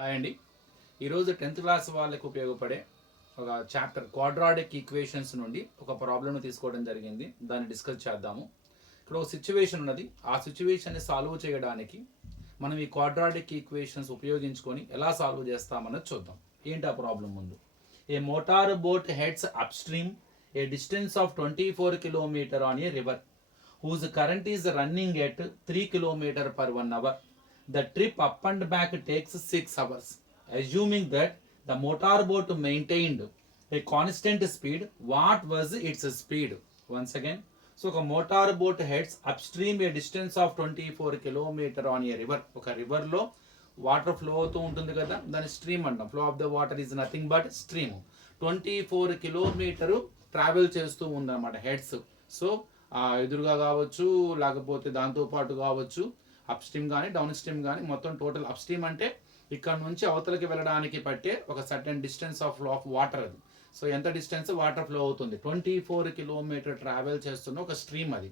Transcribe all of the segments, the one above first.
Hi అండి. ఈరోజు 10th class వాళ్ళకి ఉపయోగపడే ఒక చాప్టర్ క్వాడ్రాటిక్ ఈక్వేషన్స్ నుండి ఒక ప్రాబ్లమ్ని తీసుకోవడం జరిగింది. దాన్ని డిస్కస్ చేద్దాము. ఇక్కడ ఒక సిచ్యువేషన్ ఉన్నది. ఆ సిచ్యువేషన్ని సాల్వ్ చేయడానికి మనం ఈ క్వాడ్రాటిక్ ఈక్వేషన్స్ ఉపయోగించుకొని ఎలా సాల్వ్ చేస్తామన్నది చూద్దాం. ఏంటి ఆ ప్రాబ్లం ముందు. A motor boat heads upstream a distance of 24 kilometer on a river whose current is running at 3 km per 1 hour. The trip up and back takes 6 hours. Assuming that the motor boat maintained a constant speed, what was its speed? Once again, so a motor boat heads upstream a distance of 24 km on a river. Okay, river lo water flow అవుతూ ఉంటుంది కదా, దాని stream అంటాం. Flow of the water is nothing but stream. 24 kilometre travel చేస్తూ ఉందన్నమాట heads. So ఎదురుగా కావచ్చు, లేకపోతే దాంతోపాటు కావచ్చు, అప్ స్ట్రీమ్ కానీ డౌన్ స్ట్రీమ్ కానీ, మొత్తం టోటల్ అప్ స్ట్రీమ్ అంటే ఇక్కడ నుంచి అవతలకి వెళ్ళడానికి పట్టే ఒక certain distance of flow of water అది. సో ఎంత డిస్టెన్స్ వాటర్ ఫ్లో అవుతుంది, 24 కిలోమీటర్ ట్రావెల్ చేస్తున్న ఒక స్ట్రీమ్ అది.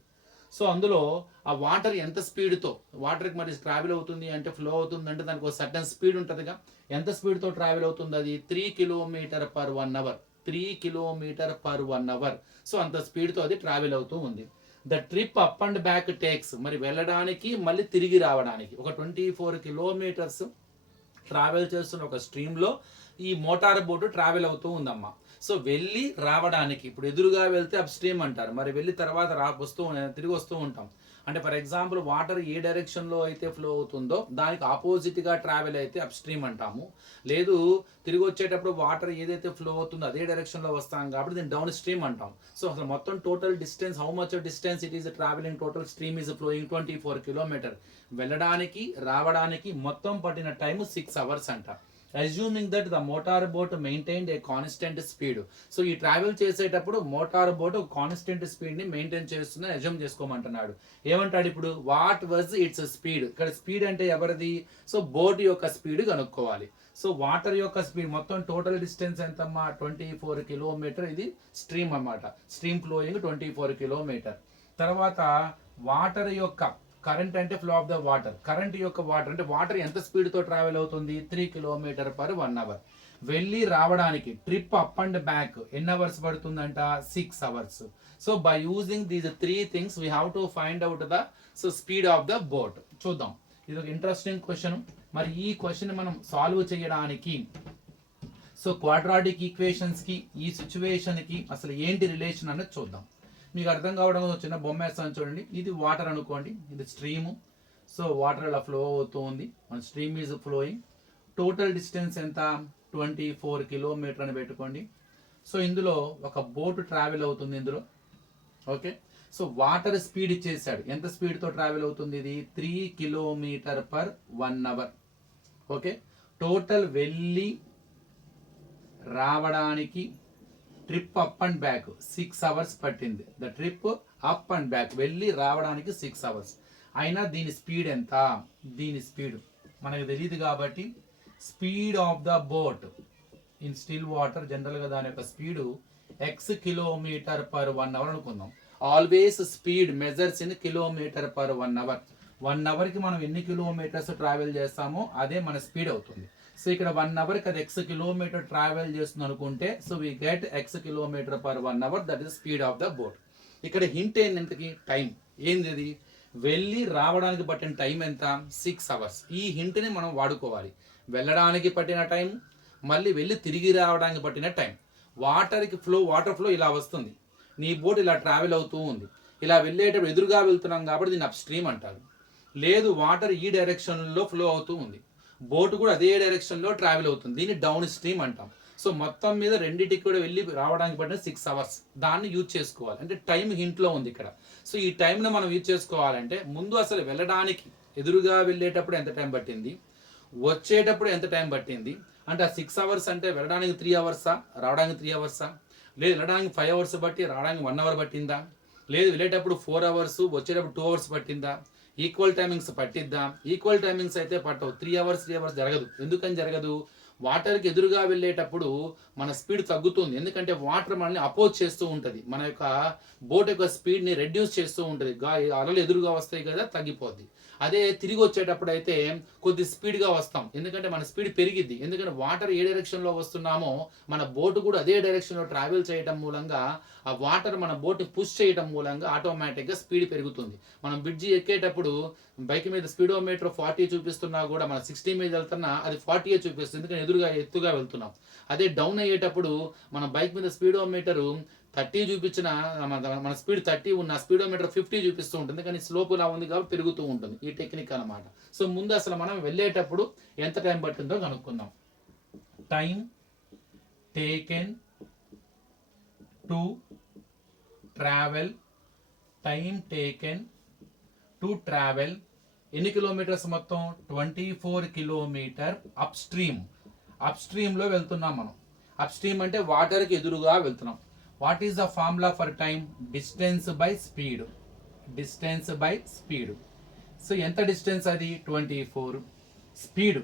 సో అందులో ఆ వాటర్ ఎంత స్పీడ్తో వాటర్కి మరి ట్రావెల్ అవుతుంది అంటే, ఫ్లో అవుతుంది అంటే దానికి ఒక సర్టెన్ స్పీడ్ ఉంటుందిగా. ఎంత స్పీడ్తో ట్రావెల్ అవుతుంది అది? 3 kilometre per 1 hour. 3 kilometre per 1 hour. So అంత స్పీడ్తో అది ట్రావెల్ అవుతూ ఉంది. The trip up and back takes, మరి వెళ్ళడానికి మళ్ళీ తిరిగి రావడానికి ఒక 24 కిలోమీటర్స్ ట్రావెల్ చేస్తున్న ఒక స్ట్రీమ్లో ఈ మోటార్ బోటు ట్రావెల్ అవుతూ ఉందమ్మా. సో వెళ్ళి రావడానికి, ఇప్పుడు ఎదురుగా వెళ్తే అప్ స్ట్రీమ్ అంటారు, మరి వెళ్ళి తర్వాత తిరిగి వస్తూ ఉంటాం. అంటే ఫర్ ఎగ్జాంపుల్ వాటర్ ఏ డైరెక్షన్లో అయితే ఫ్లో అవుతుందో దానికి ఆపోజిట్గా ట్రావెల్ అయితే అప్ స్ట్రీమ్ అంటాము. లేదు తిరిగి వచ్చేటప్పుడు వాటర్ ఏదైతే ఫ్లో అవుతుందో అదే డైరెక్షన్లో వస్తాం కాబట్టి దీన్ని డౌన్ స్ట్రీమ్ అంటాం. సో అసలు మొత్తం total distance, how much distance it is travelling, total stream is flowing 24 kilometre. వెళ్ళడానికి రావడానికి మొత్తం పట్టిన టైం 6 అవర్స్ అంట. Assuming that the motor boat maintained a constant speed. So ఈ ట్రావెల్ చేసేటప్పుడు మోటార్ బోట్ కాన్స్టెంట్ స్పీడ్ని మెయింటైన్ చేస్తుందని అజ్యూమ్ చేసుకోమంటున్నాడు. ఏమంటాడు ఇప్పుడు? What was its speed. ఇక్కడ స్పీడ్ అంటే ఎవరిది? సో బోట్ యొక్క స్పీడ్ కనుక్కోవాలి. సో వాటర్ యొక్క స్పీడ్, మొత్తం టోటల్ డిస్టెన్స్ ఎంతమ్మా? 24 కిలోమీటర్. ఇది స్ట్రీమ్ అన్నమాట. Stream flowing 24 kilometre. తర్వాత వాటర్ యొక్క కరెంట్ అంటే flow of the water. Current యొక్క వాటర్ అంటే వాటర్ ఎంత స్పీడ్తో ట్రావెల్ అవుతుంది? 3 కిలోమీటర్ పర్ 1 అవర్. వెళ్ళి రావడానికి ట్రిప్ అప్ అండ్ బ్యాక్ ఎన్ని అవర్స్ పడుతుందంట? 6 hours. So by using these 3 things we have to find out the speed of the boat. చూద్దాం, ఇది ఒక ఇంట్రెస్టింగ్ క్వశ్చన్. మరి ఈ క్వశ్చన్ మనం సాల్వ్ చేయడానికి సో క్వాడ్రాటిక్ ఈక్వేషన్స్కి ఈ సిచ్యువేషన్కి అసలు ఏంటి రిలేషన్ అనేది చూద్దాం. మీకు అర్థం కావడం చిన్న బొమ్మ వేస్తాను చూడండి. ఇది వాటర్ అనుకోండి, ఇది స్ట్రీము. సో వాటర్ ఇలా ఫ్లో అవుతూ ఉంది, మన stream is flowing. Total distance ఎంత? 24 కిలోమీటర్ అని పెట్టుకోండి. సో ఇందులో ఒక బోట్ ట్రావెల్ అవుతుంది ఇందులో. ఓకే, సో వాటర్ స్పీడ్ ఇచ్చేసాడు. ఎంత స్పీడ్తో ట్రావెల్ అవుతుంది ఇది? 3 kilometre per 1 hour. Okay, total వెళ్ళి రావడానికి trip up and back 6 hours పట్టింది. The trip up and back, వెళ్ళి రావడానికి 6 అవర్స్. అయినా దీని స్పీడ్ ఎంత? దీని స్పీడ్ మనకు తెలియదు కాబట్టి speed of the boat in still water, జనరల్గా దాని యొక్క speed x kilometre per 1 hour అనుకుందాం. Always speed measures in kilometer per 1 hour. 1 అవర్కి మనం ఎన్ని కిలోమీటర్స్ ట్రావెల్ చేస్తామో అదే మన స్పీడ్ అవుతుంది. సో ఇక్కడ 1 అవర్కి అది x కిలోమీటర్ ట్రావెల్ చేస్తుంది అనుకుంటే, so we get x kilometre per 1 hour, that is speed of the boat. ఇక్కడ హింట్ ఏంటంటే టైం ఏంది? అది వెళ్ళి రావడానికి పట్టిన టైం ఎంత? 6 అవర్స్. ఈ హింట్ని మనం వాడుకోవాలి. వెళ్ళడానికి పట్టిన టైం, మళ్ళీ వెళ్ళి తిరిగి రావడానికి పట్టిన టైం. వాటర్ ఫ్లో ఇలా వస్తుంది, నీ బోట్ ఇలా ట్రావెల్ అవుతూ ఉంది. ఇలా వెళ్ళేటప్పుడు ఎదురుగా వెళ్తున్నాం కాబట్టి దీన్ని అప్ స్ట్రీమ్ అంటారు. లేదు వాటర్ ఈ డైరెక్షన్లో ఫ్లో అవుతూ ఉంది, బోట్ కూడా అదే డైరెక్షన్లో ట్రావెల్ అవుతుంది, దీన్ని డౌన్ స్ట్రీమ్ అంటాం. సో మొత్తం మీద రెండింటికి కూడా వెళ్ళి రావడానికి పట్టిన 6 అవర్స్. దాన్ని యూజ్ చేసుకోవాలి. అంటే టైం హింట్లో ఉంది ఇక్కడ. సో ఈ టైంను మనం యూజ్ చేసుకోవాలంటే ముందు అసలు వెళ్ళడానికి, ఎదురుగా వెళ్ళేటప్పుడు ఎంత టైం పట్టింది, వచ్చేటప్పుడు ఎంత టైం పట్టింది. అంటే ఆ 6 అవర్స్ అంటే వెళ్ళడానికి 3 అవర్సా, రావడానికి 3 అవర్సా? లేదు వెళ్ళడానికి 5 అవర్స్ బట్టి రావడానికి 1 అవర్ పట్టిందా? లేదు వెళ్ళేటప్పుడు 4 అవర్స్, వచ్చేటప్పుడు 2 అవర్స్ పట్టిందా? ఈక్వల్ టైమింగ్స్ పట్టిద్దా? ఈక్వల్ టైమింగ్స్ అయితే పట్టవు. 3 అవర్స్ జరగదు. ఎందుకని జరగదు? వాటర్కి ఎదురుగా వెళ్ళేటప్పుడు మన స్పీడ్ తగ్గుతుంది. ఎందుకంటే వాటర్ మనల్ని అపోజ్ చేస్తూ ఉంటుంది, మన యొక్క బోట్ యొక్క స్పీడ్ని రెడ్యూస్ చేస్తూ ఉంటుంది. అలలు ఎదురుగా వస్తాయి కదా, తగ్గిపోద్ది. అదే తిరిగి వచ్చేటప్పుడు అయితే కొద్ది స్పీడ్గా వస్తాం, ఎందుకంటే మన స్పీడ్ పెరిగిద్ది. ఎందుకంటే వాటర్ ఏ డైరెక్షన్లో వస్తున్నామో మన బోటు కూడా అదే డైరెక్షన్లో ట్రావెల్ చేయడం మూలంగా ఆ వాటర్ మన బోట్ పుష్ చేయడం మూలంగా ఆటోమేటిక్గా స్పీడ్ పెరుగుతుంది. మనం బ్రిడ్జి ఎక్కేటప్పుడు బైక్ మీద స్పీడోమీటర్ 40 చూపిస్తున్నా కూడా మన 60 మీద వెళ్తున్నా అది 40 చూపిస్తుంది, ఎందుకంటే ఎదురుగా ఎత్తుగా వెళ్తున్నాం. అదే డౌన్ అయ్యేటప్పుడు మన బైక్ మీద స్పీడోమీటరు 30 చూపించిన మన స్పీడ్ 30 ఉన్న స్పీడోమీటర్ 50 చూపిస్తూ ఉంటుంది, కానీ స్లోప్ ఇలా ఉంది కాబట్టి పెరుగుతూ ఉంటుంది. ఈ టెక్నిక్ అనమాట. సో ముందు అసలు మనం వెళ్ళేటప్పుడు ఎంత టైం పట్టిందో కనుక్కుందాం. Time taken to travel, time taken to travel ఎన్ని కిలోమీటర్స్ మొత్తం? 24 కిలోమీటర్ అప్ స్ట్రీమ్. అప్ స్ట్రీమ్లో వెళ్తున్నాం మనం. అప్ స్ట్రీమ్ అంటే వాటర్కి ఎదురుగా వెళ్తున్నాం. What is the formula for time? Distance by speed. Distance by speed. So ఎంత డిస్టెన్స్ అది? 24. స్పీడ్,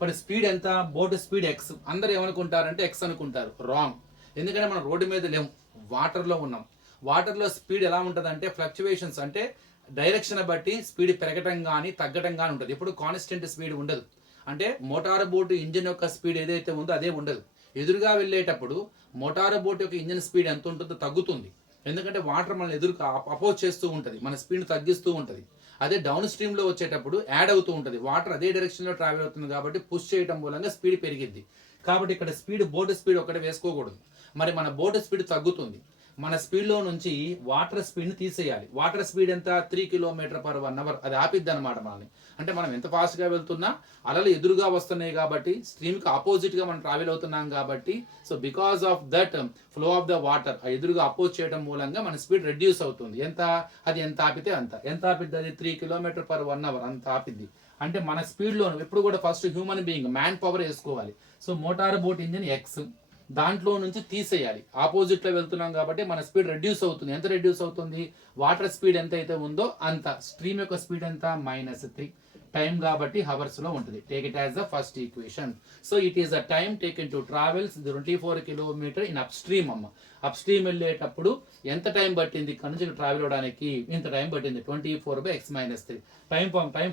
మరి స్పీడ్ ఎంత? Boat speed X. అందరు ఏమనుకుంటారంటే ఎక్స్ అనుకుంటారు. రాంగ్. ఎందుకంటే మనం రోడ్డు మీద లేము, వాటర్లో ఉన్నాం. వాటర్లో స్పీడ్ ఎలా ఉంటుంది అంటే ఫ్లక్చువేషన్స్, అంటే డైరెక్షన్ బట్టి స్పీడ్ పెరగటం కానీ తగ్గటం కానీ ఉంటుంది. ఇప్పుడు కాన్స్టెంట్ స్పీడ్ ఉండదు. అంటే మోటార్ బోట్ ఇంజిన్ యొక్క స్పీడ్ ఏదైతే ఉందో అదే ఉండదు. ఎదురుగా వెళ్ళేటప్పుడు మోటార్ బోట్ యొక్క ఇంజిన్ స్పీడ్ ఎంత ఉంటుందో తగ్గుతుంది, ఎందుకంటే వాటర్ మనల్ని ఎదురుగా అపోజ్ చేస్తూ ఉంటుంది, మన స్పీడ్ తగ్గిస్తూ ఉంటుంది. అదే డౌన్ స్ట్రీమ్లో వచ్చేటప్పుడు యాడ్ అవుతూ ఉంటుంది, వాటర్ అదే డైరెక్షన్లో ట్రావెల్ అవుతుంది కాబట్టి పుష్ చేయడం మూలంగా స్పీడ్ పెరిగిద్ది. కాబట్టి ఇక్కడ స్పీడ్ బోట్ స్పీడ్ ఒకటే వేసుకోకూడదు, మరి మన బోట్ స్పీడ్ తగ్గుతుంది. మన స్పీడ్లో నుంచి వాటర్ స్పీడ్ని తీసేయాలి. వాటర్ స్పీడ్ ఎంత? 3 km/1 అది ఆపిద్ది అనమాట మనల్ని. అంటే మనం ఎంత ఫాస్ట్గా వెళ్తున్నా అలలు ఎదురుగా వస్తున్నాయి కాబట్టి స్ట్రీమ్కి ఆపోజిట్గా మనం ట్రావెల్ అవుతున్నాం కాబట్టి, so because of that flow of the water ఎదురుగా అపోజ్ చేయడం మూలంగా మన స్పీడ్ రెడ్యూస్ అవుతుంది. ఎంత? అది ఎంత ఆపితే అంత. ఎంత ఆపిద్ది అది? 3 km/1 అంత ఆపిద్ది. అంటే మన స్పీడ్లో ఎప్పుడు కూడా first human being man power వేసుకోవాలి. So motor boat engine x, దాంట్లో నుంచి తీసేయాలి. ఆపోజిట్లో వెళ్తున్నాం కాబట్టి మన స్పీడ్ రెడ్యూస్ అవుతుంది. ఎంత రెడ్యూస్ అవుతుంది? వాటర్ స్పీడ్ ఎంత అయితే ఉందో అంత. స్ట్రీమ్ యొక్క స్పీడ్ ఎంత? -3. టైం కాబట్టి హవర్స్లో ఉంటుంది. Take it as the first equation. So it is the time taken to travels 24 kilometre in up stream. అమ్మ అప్ స్ట్రీమ్ వెళ్ళేటప్పుడు ఎంత టైం పట్టింది? ఇక్కడ నుంచి ట్రావెల్ అవడానికి ఇంత టైం పట్టింది. 24/x-3. Time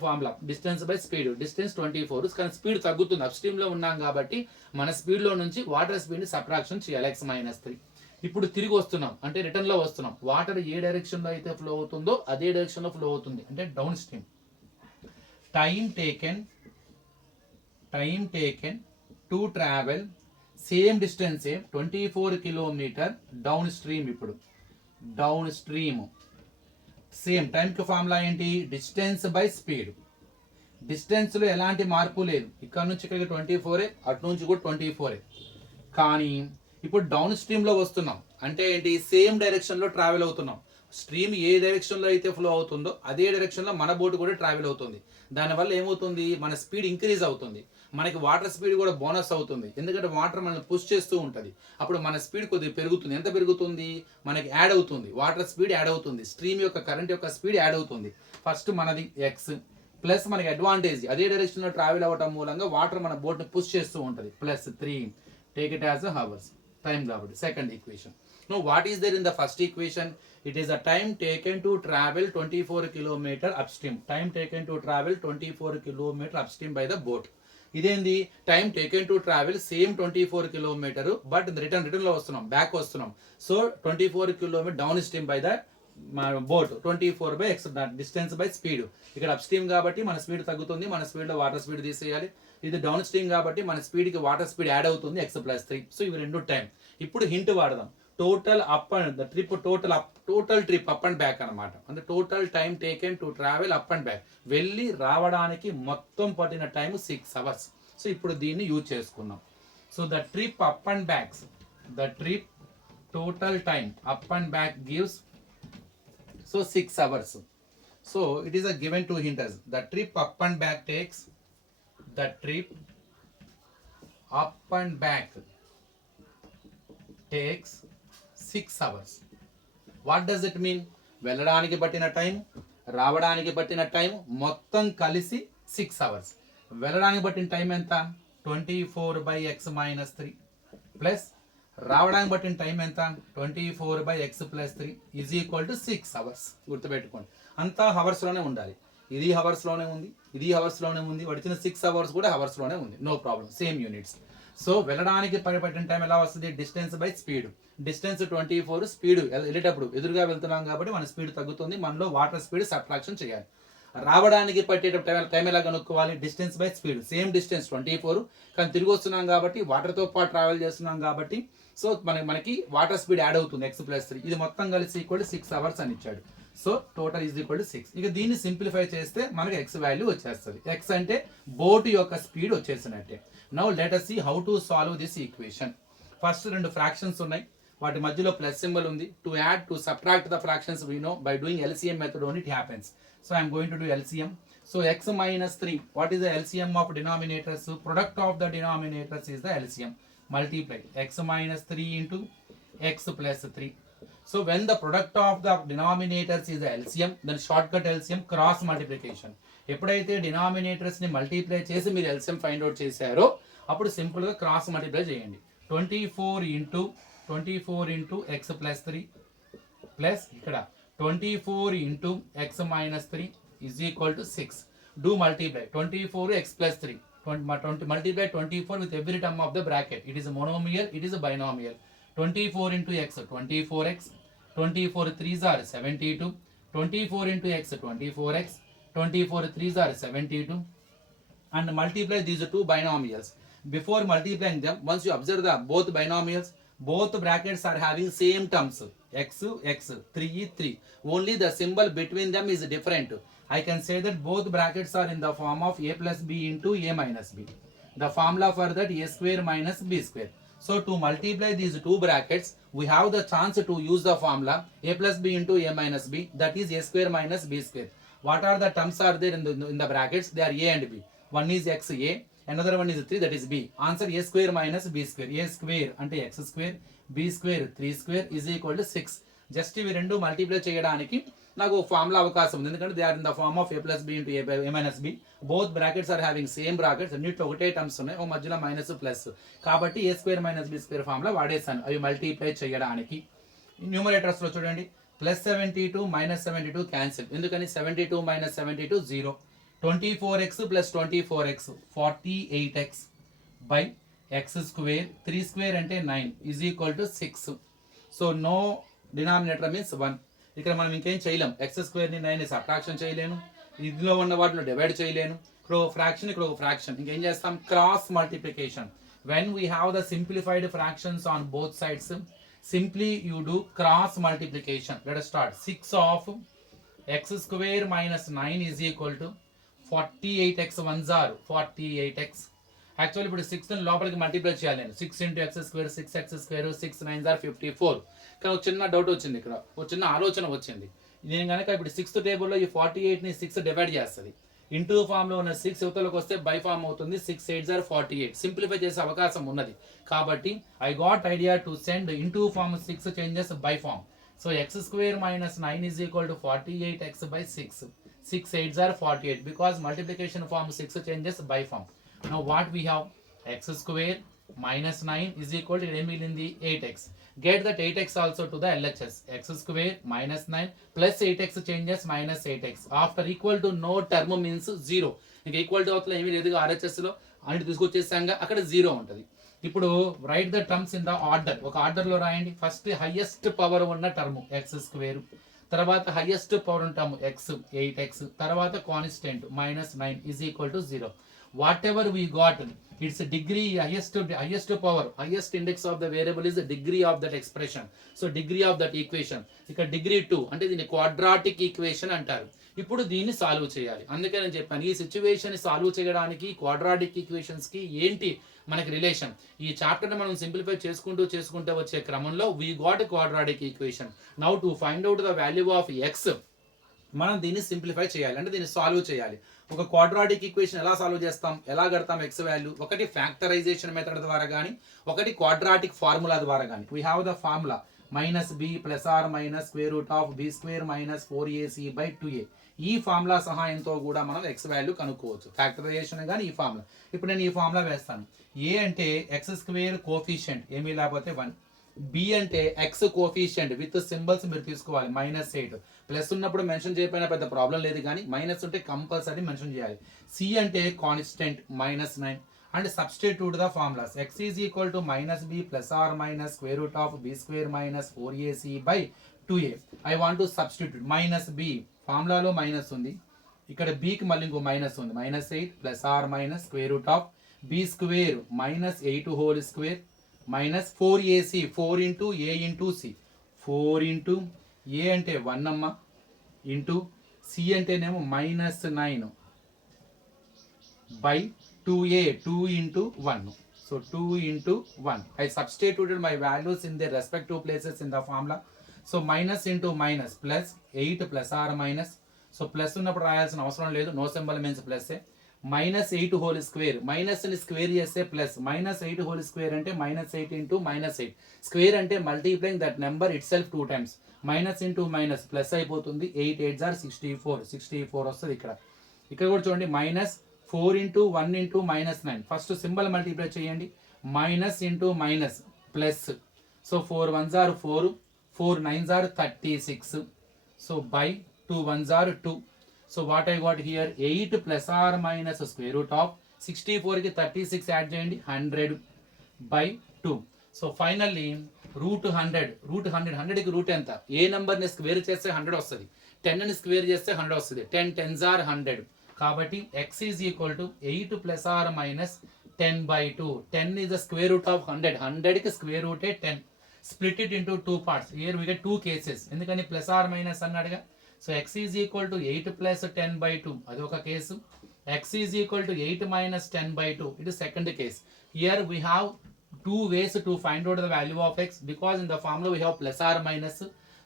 formula distance by speed. Distance 24, కానీ స్పీడ్ తగ్గుతుంది. అప్ స్ట్రీమ్లో ఉన్నాం కాబట్టి మన స్పీడ్లో నుంచి వాటర్ స్పీడ్ని సబ్ట్రాక్షన్ చేయాలి, x-3. ఇప్పుడు తిరిగి వస్తున్నాం, అంటే రిటర్న్లో వస్తున్నాం. వాటర్ ఏ డైరెక్షన్లో అయితే ఫ్లో అవుతుందో అదే డైరెక్షన్లో ఫ్లో అవుతుంది, అంటే down stream. Time taken to travel same distance 24 kilometre down stream. ఇప్పుడు డౌన్ స్ట్రీమ్ సేమ్ టైంకి ఫార్ములా ఏంటి? Distance by speed. డిస్టెన్స్లో ఎలాంటి మార్పు లేదు. ఇక్కడ నుంచి ఇక్కడికి 24, అటు నుంచి కూడా 24. కానీ ఇప్పుడు డౌన్ స్ట్రీమ్లో వస్తున్నాం అంటే ఏంటి? సేమ్ డైరెక్షన్లో ట్రావెల్ అవుతున్నాం. స్ట్రీమ్ ఏ డైరెక్షన్లో అయితే ఫ్లో అవుతుందో అదే డైరెక్షన్లో మన బోట్ కూడా ట్రావెల్ అవుతుంది. దానివల్ల ఏమవుతుంది? మన స్పీడ్ ఇంక్రీజ్ అవుతుంది. మనకి వాటర్ స్పీడ్ కూడా బోనస్ అవుతుంది, ఎందుకంటే వాటర్ మనల్ని పుష్ చేస్తూ ఉంటుంది. అప్పుడు మన స్పీడ్ కొద్దిగా పెరుగుతుంది. ఎంత పెరుగుతుంది? మనకి యాడ్ అవుతుంది, వాటర్ స్పీడ్ యాడ్ అవుతుంది, స్ట్రీమ్ యొక్క కరెంట్ యొక్క స్పీడ్ యాడ్ అవుతుంది. ఫస్ట్ మనది ఎక్స్ ప్లస్ మనకి అడ్వాంటేజ్ అదే డైరెక్షన్లో ట్రావెల్ అవ్వడం మూలంగా వాటర్ మన బోట్ని పుష్ చేస్తూ ఉంటుంది, +3. Take it as hours. Time కాబట్టి second equation. Now what is there in the first equation? It is a time taken to travel 24 km upstream. Time taken to travel 24 km upstream by the boat. ఇదేంది? Time taken to travel same 24 kilometer, but రిటర్న్లో వస్తున్నాం, back వస్తున్నాం. So 24 kilometre down stream by the boat. 24/x distance by speed. ఇక్కడ upstream కాబట్టి మన speed తగ్గుతుంది, మన స్పీడ్లో వాటర్ స్పీడ్ తీసేయాలి. ఇది డౌన్ స్ట్రీమ్ కాబట్టి మన స్పీడ్కి వాటర్ స్పీడ్ యాడ్ అవుతుంది, x+3. సో ఇవి రెండు టైం. ఇప్పుడు హింట్ వాడదాం. Total up and the trip, total trip up and back అనమాట. అంటే total time taken to travel up and back, వెళ్ళి రావడానికి మొత్తం పట్టిన టైం 6 అవర్స్. సో ఇప్పుడు దీన్ని యూజ్ చేసుకున్నాం. So the trip up and backs, the trip total time up and back gives 6 hours. So it is a given to hint us. The trip up and back takes 6 hours. What does it mean? వెళ్ళడానికి పట్టిన time, రావడానికి పట్టిన time మొత్తం కలిసి 6 hours. వెళ్ళడానికి పట్టిన time ఎంత? 24/x-3 plus రావడానికి పట్టిన టైం ఎంత? 24/x+3 is equal to 6 hours. గుర్తుపెట్టుకోండి, అంతా హవర్స్లోనే ఉండాలి. ఇది హవర్స్లోనే ఉంది, ఇది హవర్స్లోనే ఉంది, వాడు ఇచ్చిన 6 అవర్స్ కూడా హవర్స్లోనే ఉంది, no problem, same units. So వెళ్ళడానికి పట్టిన టైం ఎలా వస్తుంది, distance by speed. Distance 24, speed వెళ్ళేటప్పుడు ఎదురుగా వెళ్తున్నాం కాబట్టి మన స్పీడ్ తగ్గుతుంది, మనలో వాటర్ స్పీడ్ సబ్ట్రాక్షన్ చేయాలి. రావడానికి పట్టేటప్పుడు టైం ఎలా కనుక్కోవాలి, distance by speed. Same distance 24, కానీ తిరిగి వస్తున్నాం కాబట్టి వాటర్తో పాటు ట్రావెల్ చేస్తున్నాం కాబట్టి సో మనకి వాటర్ స్పీడ్ యాడ్ అవుతుంది x+3. ఇది మొత్తం కలిసి ఈక్వల్ 6 అవర్స్ అని ఇచ్చాడు. So total is equal 6. ఇక దీన్ని సింప్లిఫై చేస్తే మనకి x వాల్యూ వచ్చేస్తుంది. x అంటే బోట్ యొక్క స్పీడ్ వచ్చేసినట్టే. Now let us see how to solve this equation. First 2 fractions ఉన్నాయి, వాటి మధ్యలో ప్లస్ సింబల్ ఉంది. To add to subtract the fractions we know by doing LCM method only it happens. So I'm going to do LCM. So x minus 3, what is the LCM of denominators? Product of the denominators is the LCM. Multiply x minus 3 into x plus 3. So when the product of the denominators is the LCM, then shortcut LCM cross multiplication. ఎప్పుడైతే denominators ని multiply చేసి మీరు LCM find out చేశారో అప్పుడు simple గా cross multiply చేయండి. 24 into x plus 3 plus ఇక్కడ 24 into x minus 3 is equal to 6. Do multiply 24 x plus 3. Multiply 24 with every term of the bracket. It is a monomial, it is a binomial. 24 into x 24x, 24 3s are 72, 24 into x 24x, 24 3s are 72, and multiply these two binomials. Before multiplying them, once you observe the both binomials, both brackets are having same terms, x 3, only the symbol between them is different. I can say that both brackets are in the form of a plus b into a minus b. The formula for that a square minus b square. So to multiply these two brackets, we have the chance to use the formula a plus b into a minus b, that is a square minus b square. What are the terms are there in the brackets? They are a and b. One is x a, another one is 3, that is b. Answer a square minus b square. A square ante x square, b square 3 square is equal to 6. Just ఇవి రెండు multiply చేయడానికి నాకు formula అవకాశం ఉంది, ఎందుకంటే they are in the form of a plus b into a minus b. Both brackets are having same brackets, అన్నిట్లో ఒకటే terms ఉన్నాయి, ఒక మధ్యలో మైనస్ ప్లస్, కాబట్టి a square minus b square formula వాడేసాను అవి మల్టిప్లై చేయడానికి. న్యూమరేటర్స్లో చూడండి, ప్లస్ 72 మైనస్ 72 క్యాన్సిల్, ఎందుకని 72 minus 72 0. 24x plus 24x 48x by x square, 3 square అంటే 9 is equal to 6. So no denominator means 1. ఇక్కడ మనం ఇంకేం చేయలేం, ఎక్స్ స్క్వేర్ని 9ని సబ్ట్రాక్షన్ చేయలేను, ఇందులో ఉన్న వాటిలో డివైడ్ చేయలేను. ఇక్కడ ఒక ఫ్రాక్షన్, ఇక్కడ ఒక ఫ్రాక్షన్, ఇంకేం చేస్తాం, cross multiplication. When we have the simplified fractions on both sides, simply you do cross multiplication. Let us start. 6 of x square minus 9 is equal to 48x 1s are 48x. Actually ఇప్పుడు 6 లోపలికి multiply చేయాలి నేను. 6 into X square 6x square 6 9s are 54. కానీ ఒక చిన్న doubt వచ్చింది, ఇక్కడ ఒక చిన్న ఆలోచన వచ్చింది. నేను కనుక ఇప్పుడు 6th టేబుల్లో ఈ 48ని 6 డివైడ్ చేస్తుంది, ఇంటూ ఫామ్లో ఉన్న 6 యువతలకు వస్తే బై ఫామ్ అవుతుంది, 6 8s are 48. సింప్లిఫై చేసే అవకాశం ఉన్నది కాబట్టి I got idea to send into form 6 changes by form. So x square minus 9 is equal to 48x by 6. 6 8s are 48 because multiplication form 6 changes by form. Now what we have, x square minus 9 is equal to in the 8x. Get that 8x also to the LHS. X square minus 9 plus 8x changes minus 8x. After equal to no term means 0. ఇంకా equal to అవుతుంది ఏమీ లేదు, RHSలో అన్నిటి తీసుకొచ్చేసాక అక్కడ 0 ఉంటుంది. ఇప్పుడు right the terms in the order, ఒక ఆర్డర్లో రాయండి. ఫస్ట్ హైయెస్ట్ పవర్ ఉన్న టర్మ్ ఎక్స్ స్క్వేర్, తర్వాత హైయెస్ట్ పవర్ ఉంటాము ఎక్స్ 8x, తర్వాత constant minus 9 is equal to 0. What ever we got, it's degree, highest power, highest index of the variable is the degree of that expression. So degree of that equation, ఇక్కడ degree 2 అంటే దీన్ని quadratic equation అంటారు. ఇప్పుడు దీన్ని solve చేయాలి. అందుకే నేను చెప్పాను ఈ సిచ్యువేషన్ సాల్వ్ చేయడానికి క్వాడ్రాటిక్ ఈక్వేషన్స్ కి ఏంటి మనకి రిలేషన్. ఈ చాప్టర్ మనం సింప్లిఫై చేసుకుంటూ వచ్చే క్రమంలో we got quadratic equation. Now to find out the value of X మనం దీన్ని సింప్లిఫై చేయాలి, అంటే దీన్ని సాల్వ్ చేయాలి. ఒక క్వాడ్రాటిక్ ఈక్వేషన్ ఎలా సాల్వ్ చేస్తాం, ఎలా కడతాం ఎక్స్ వాల్యూ, ఒకటి ఫ్యాక్టరైజేషన్ మెథడ్ ద్వారా కానీ, ఒకటి క్వాడ్రాటిక్ ఫార్ములా ద్వారా కానీ. We have the formula minus b plus or minus square root of b square minus 4ac by 2a. ఈ ఫార్ములా సహాయంతో కూడా మనం ఎక్స్ వాల్యూ కనుక్కోవచ్చు, ఫ్యాక్టరైజేషన్ కానీ ఈ ఫార్ములా. ఇప్పుడు నేను ఈ ఫార్ములా వేస్తాను. ఏ అంటే ఎక్స్ స్క్వేర్ కోఫిషియంట్ ఏమీ లేకపోతే 1, బి అంటే ఎక్స్ కోఫిషియంట్ విత్ సింబల్స్ మీరు తీసుకోవాలి -8. ప్లస్ ఉన్నప్పుడు మెన్షన్ చేయకపోయినా పెద్ద ప్రాబ్లం లేదు, కానీ మైనస్ ఉంటే కంపల్సరీ మెన్షన్ చేయాలి. సి అంటే constant -9 and substitute the formulas. x is equal to -b plus or minus square root of b square minus 4ac by 2a. I want to substitute -b, ఫార్ములాలో minus ఉంది, ఇక్కడ bకి మళ్ళీ ఇంకో minus ఉంది, -8 plus or minus square root of b square minus 8 whole square minus 4ac, 4 into a into C, 4 into a అంటే 1 అమ్మ into C అంటేనేమో -9 by 2a, 2 into 1. So 2 into 1. I substituted my values in their respective places in the formula. So minus into minus plus 8 plus or minus. So plus ఉన్నప్పుడు రాయాల్సిన అవసరం లేదు, no symbol means plus. -8 whole square, minus ని square చేస్తే plus, -8 whole square అంటే -8 into -8 square అంటే multiplying that number itself 2 times. Minus into minus plus అయిపోతుంది, 8 8s are 64 వస్తుంది. ఇక్కడ కూడా చూడండి -4 into 1 into -9. First symbol multiply చేయండి, minus into minus plus. So 4 1s are 4, 4 9s are 36. So by 2 1s are 2. So what I got here 8 plus or minus square root of 64కి 36 add చేయండి, 100 by 2. So finally root 100కి root ఎంత? ఏ నెంబర్ని square చేస్తే 100 వస్తుంది, 10ని square చేస్తే 100 వస్తుంది, 10 10s are 100. కాబట్టి x is equal to 8 plus or minus 10 by 2. 10 is the square root of 100, 100కి స్క్వేర్ రూటే 10. Split it into 2 parts. Here we get 2 cases, ఎందుకని ప్లస్ ఆర్ మైనస్ అన్నాడుగా. So x is equal to 8 plus 10 by 2, అది ఒక case. x is equal to 8 minus 10 by 2, it is second case. Here we have 2 ways to find out the value of x, because in the formula we have plus or minus.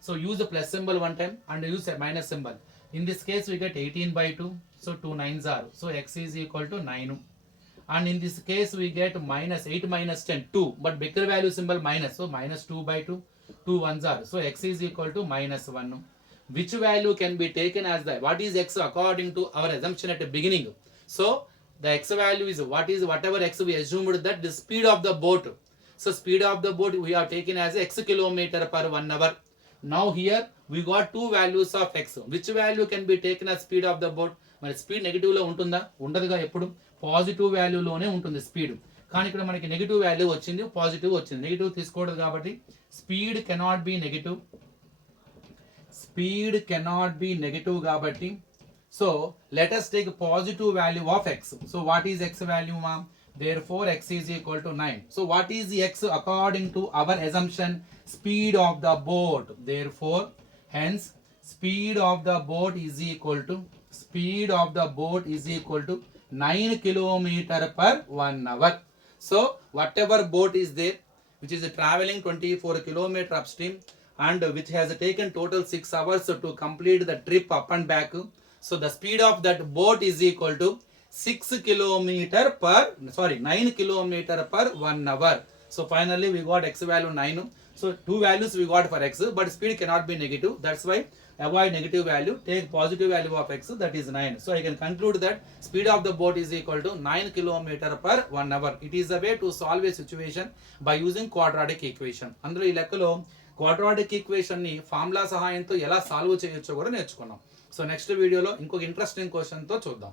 So use the plus symbol one time and use a minus symbol. In this case we get 18 by 2, so 2 9s are, so x is equal to 9. And in this case we get -8 minus 10 2, but bigger value symbol minus, so -2 by 2, 2 1s are, so x is equal to -1. Which value can be taken as the, what is x according to our assumption at the beginning? So the x value is whatever x we assumed, that the speed of the boat. So speed of the boat we have taken as x kilometer per 1 hour. Now here we got two values of x. Which value can be taken as speed of the boat? మరి speed negative లో ఉంటుందా? ఉండదుగా, ఎప్పుడు positive వాల్యూలోనే ఉంటుంది speed. కానీ ఇక్కడ మనకి negative value వచ్చింది, positive వచ్చింది, నెగిటివ్ తీసుకోవద్దు కాబట్టి speed cannot be negative, speed cannot be negative కాబట్టి so let us take positive value of x. So what is x value, ma'am? Therefore x is equal to 9. So what is the x according to our assumption? Speed of the boat. Therefore hence speed of the boat is equal to 9 kilometer per 1 hour. So whatever boat is there which is traveling 24 kilometer upstream and which has taken total 6 hours to complete the trip up and back, so the speed of that boat is equal to 9 kilometer per 1 hour. So finally we got x value 9. So two values we got for x, but speed cannot be negative, that's why avoid negative value, take positive value of x, that is 9. So I can conclude that speed of the boat is equal to 9 kilometer per 1 hour. It is a way to solve a situation by using quadratic equation. అందులో ఈ లెక్కలో quadratic equation ని formula సహాయంతో ఎలా solve చేయొచ్చో కూడా నేర్చుకున్నాం. So next వీడియోలో ఇంకొక ఇంట్రెస్టింగ్ క్వశ్చన్ తో చూద్దాం.